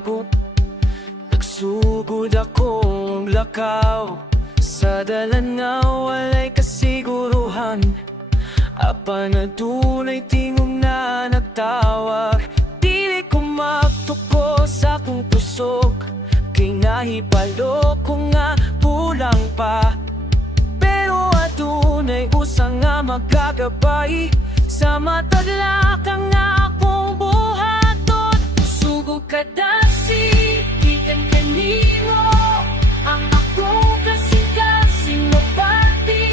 bago. Nagsugod akong lakaw sa dalan nga walay kasiguruhan. Apan na dunay tingog na natawag, dili ko magtuko sa akong pusok. Kay nahibalo ko nga pulang pa, pero adunay usang nga magagabay sa matadla ka nga akong buhaton. Sugod ka dasi, ikan kanino ang akong kasing-kasing mapati.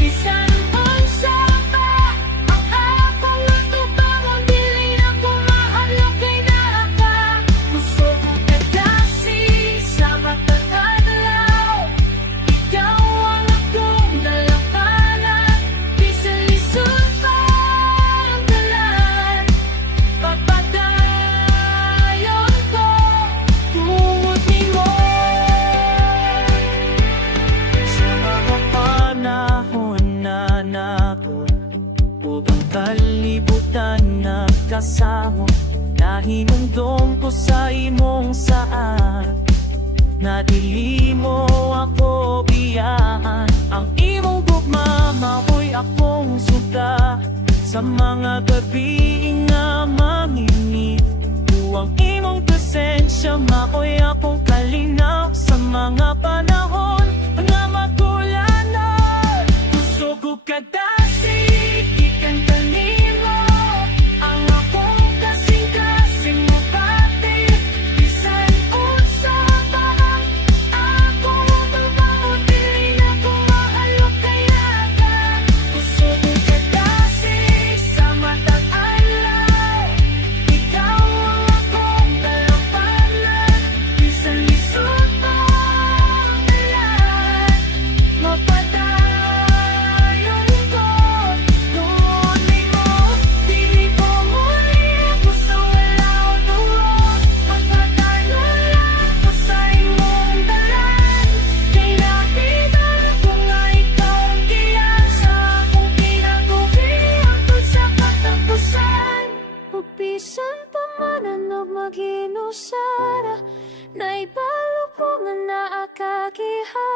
Bisan unsa pa ang akong natubangon, dili na ko mahalo kay naa ka. Sugod ka dasi sa matadlaw, ikaw ang akong dalapanan. Bisan lisod pa ang dalan, papadayon ko tungod nimo. Sa mga panahon na naton, ubang kalibutan nagkasamo, nahinumdum ko sa imong saan, na dili mo ako biyaan. Ang imong gugma mao'y akong suga sa mga gabi nga manginit. Ang imong presensya mao'y akong kalinaw sa mga panahon nga magulanan. Kusugod ka dasi, ikan kanimo ang akong kasing-kasing mapati. Bisan unsa pa akong natubangon, dili na ko mahalo kaya ka. Kusugod ka dasi sa matag adlaw, ikaw ang akong dalampanan. Bisan lisod pa ang dalan, mapadayon ko tungod nimo. Dili ko muli ako sa wala o tuon, magpadayon ko sa imong dalan. Kay nakita ko nga ikaw ang giyan sa akong kinabuhi hangtod sa katapusan. Ug bisan pa man ang maghinusara, naibalo ko nga naa ka gihapon.